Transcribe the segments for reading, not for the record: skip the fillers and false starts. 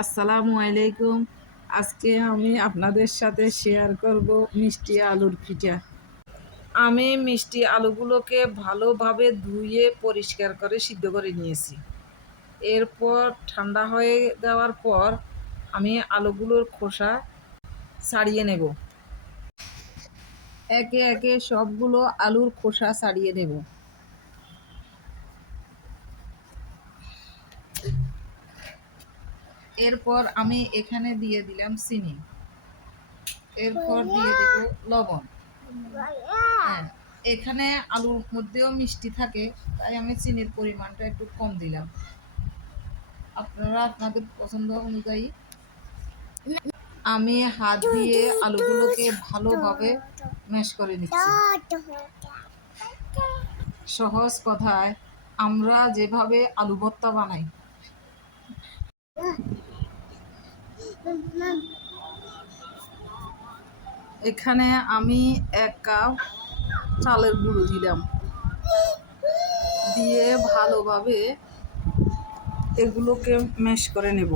আসসালামু আলাইকুম। আজকে আমি আপনাদের সাথে শেয়ার করব মিষ্টি আলুর পিঠা। আমি মিষ্টি আলুগুলোকে ভালোভাবে ধুয়ে পরিষ্কার করে সিদ্ধ করে নিয়েছি। এরপর ঠান্ডা হয়ে যাওয়ার পর আমি আলুগুলোর খোসা ছাড়িয়ে নেব। একে একে সবগুলো আলুর খোসা ছাড়িয়ে নেব। এরপর আমি এখানে দিয়ে দিলাম চিনি, এরপর দিয়ে দেব লবণ। হ্যাঁ, এখানে আলুর মধ্যেও মিষ্টি থাকে, তাই আমি চিনির পরিমাণটা একটু কম দিলাম। আপনারা আপনাদের পছন্দ অনুযায়ী। আমি হাত দিয়ে আলুগুলোকে ভালোভাবে ম্যাশ করে নিচ্ছি। সহজ কথায় আমরা যেভাবে আলু ভর্তা বানাই। এখানে আমি 1 কাপ চালের গুঁড়ো দিলাম, দিয়ে ভালোভাবে এগুলোকে ম্যাশ করে নেব।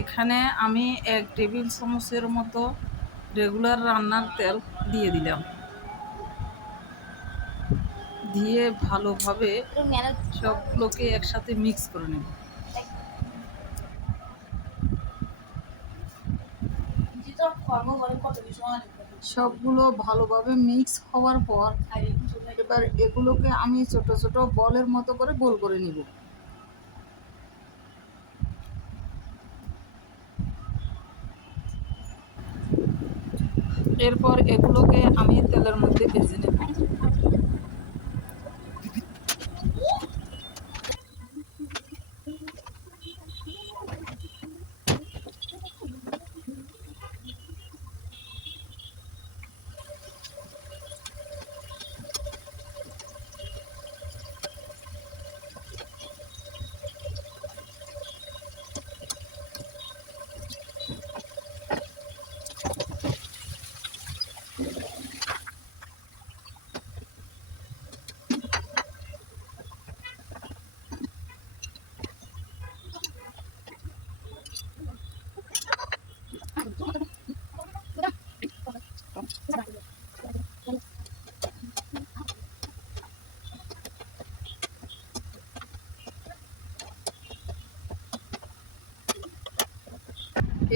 এখানে আমি 1 টেবিল চামচের মতো রেগুলার রান্নার তেল দিয়ে দিলাম, দিয়ে ভালোভাবে সবগুলোকে একসাথে মিক্স করে নেব। সবগুলো ভালোভাবে মিক্স হওয়ার পর এবার এগুলোকে আমি ছোট ছোট বলের মতো করে গোল করে নিব। এরপর এগুলোকে আমি তেলের মধ্যে ভেজে নেব।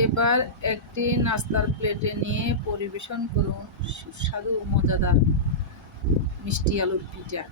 এবার একটি নাস্তার প্লেটে নিয়ে পরিবেশন করুন সুস্বাদু ও মজাদার মিষ্টি আলুর পিঠা।